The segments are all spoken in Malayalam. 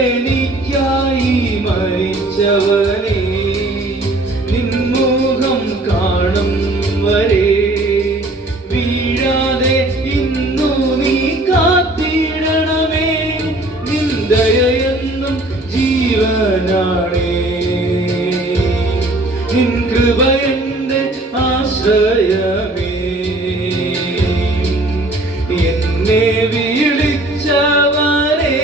ക്രൂശിലെനിക്കായി മരിച്ചവനെ, നിൻമുഖം കാണും വരെ വീഴാതെ ഇന്നു നീ കാത്തിടണമേ. നിന്ദയെന്നും ജീവനാണേ, നിൻ കൃപ എന്റെ ആശ്രയമേ. എന്നെ വിളിച്ചവനെ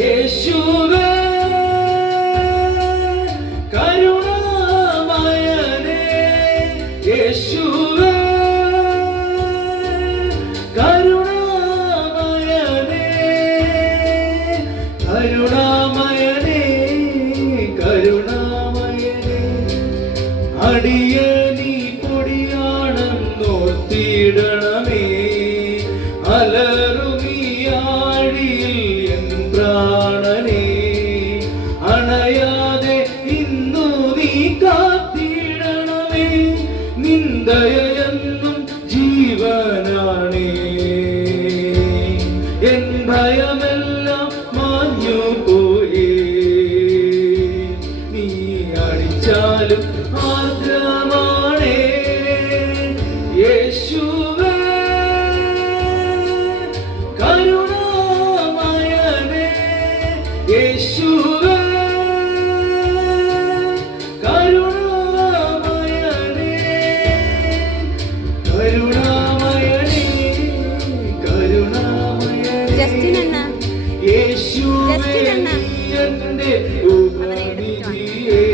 യേശുവേ, കരുണാമയനേ യേശുവേ, കരുണാമയനേ, കരുണാമയനേ, കരുണാമയനേ. അടിയനീ പൊടിയാണെന്നോർത്തിടണമേ, അലറുമിയാഴിയിൽ എൻ പ്രാണനെ അണയാതെ ഇന്നു നീ കാത്തിടണമേ. നിന്ദയെന്നും ജീവനാണേ, എൻ ഭയമെല്ലാം മാഞ്ഞു പോയേ. നീ അടിച്ചാലും ആർദ്രമാണേ യേശുവേ, കരുണാമയനേ യേശുവേ, കരുണാമയനേ, കരുണാമയനേ, കരുണാമയനേ. യേശുവേ എന്റെ ഉപനിധിയേ,